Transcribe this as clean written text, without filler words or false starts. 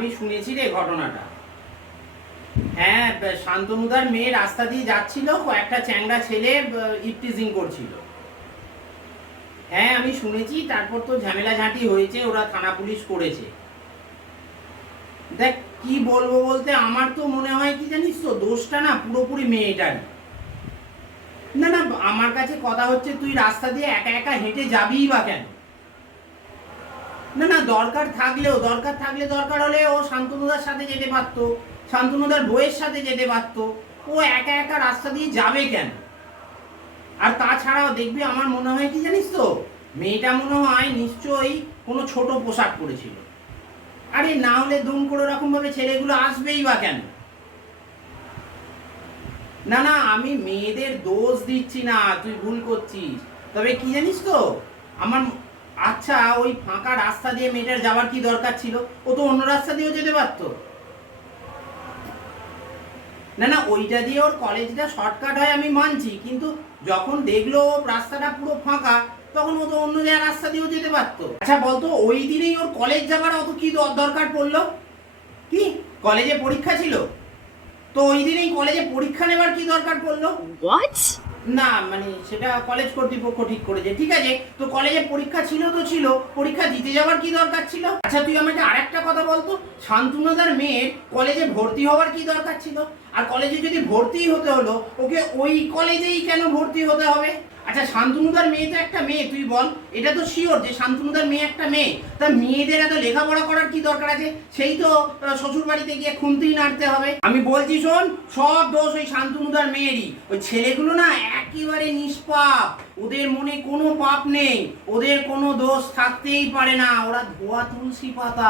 আমি শুনেছি রে ঘটনাটা। হ্যাঁ, শান্তনুদার মেয়ে রাস্তা দিয়ে যাচ্ছিল, একটা চ্যাংড়া ছেলে ইপটিজিং করছিল। হ্যাঁ আমি শুনেছি, তারপর তো ঝামেলা ঝাঁটি হয়েছে, ওরা থানা পুলিশ করেছে। দেখ কি বলবো বলতে, আমার তো মনে হয় কি জানিস তো, দোষটা না পুরোপুরি মেয়েটারই। না না, আমার কাছে কথা হচ্ছে, তুই রাস্তা দিয়ে একা একা হেঁটে যাবিই বা কেন? না না, দরকার দরকার হলে ও শান্তনুদার সাথে যেতে পারতো, শান্তনুদার বইয়ের সাথে যেতে পারতো। ও একা একা রাস্তা দিয়ে যাবে কেন? আর তাছাড়াও দেখবি, আমার মনে হয় কি জানিস তো, মেয়েটা মনে হয় নিশ্চয়ই কোনো ছোট পোশাক পরেছিল। আরে না হলে দুম করে ওরকম ভাবে ছেলেগুলো আসবেই বা কেন? না না, আমি মেয়েদের দোষ দিচ্ছি না, তুই ভুল করছিস। তবে কি জানিস তো, আমার আচ্ছা ওই ফাঁকা রাস্তা দিয়ে মেয়েটার যাওয়ার কি দরকার ছিল? ও তো অন্য রাস্তা দিয়েও যেতে পারতো। না না, ওইটা দিয়ে ওর কলেজটা শর্টকাট হয় আমি মানছি, কিন্তু যখন দেখলো ও রাস্তাটা পুরো ফাঁকা, তখন ও তো অন্য জায়গায় রাস্তা দিয়েও যেতে পারতো। আচ্ছা বলতো, ওই দিনেই ওর কলেজ যাবার অত কি দরকার পড়লো? কি কলেজে পরীক্ষা ছিল? তো ওই দিনেই কলেজে পরীক্ষা নেবার কি দরকার পড়লো? What? না মানে সেটা কলেজ কর্তৃপক্ষ ঠিক করেছে, ঠিক আছে। তো কলেজে পরীক্ষা ছিল তো ছিল, পরীক্ষা দিতে যাওয়ার কি দরকার ছিল? আচ্ছা তুই আমাকে আরেকটা কথা বলতো, শান্তনুদার মেয়ের কলেজে ভর্তি হওয়ার কি দরকার ছিল? আর কলেজে যদি ভর্তি হতে হলো, ওকে ওই কলেজেই কেন ভর্তি হতে হবে? আচ্ছা শান্তনুদার মেয়ে তো একটা মেয়ে, তুই বল, এটা তো শিওর যে শান্তনুদার মেয়ে একটা মেয়ে। তা মেয়েদের এত লেখাপড়া করার কি দরকার আছে? সেই তো শ্বশুর বাড়িতে গিয়ে খুন্তি নাড়তে হবে। আমি বলছি শোন, সব দোষ ওই শান্তনুদার মেয়েরই। ওই ছেলেগুলো না একেবারে নিষ্পাপ, ওদের মনে কোনো পাপ নেই, ওদের কোনো দোষ থাকতেই পারে না, ওরা ধোয়া তুলসী পাতা।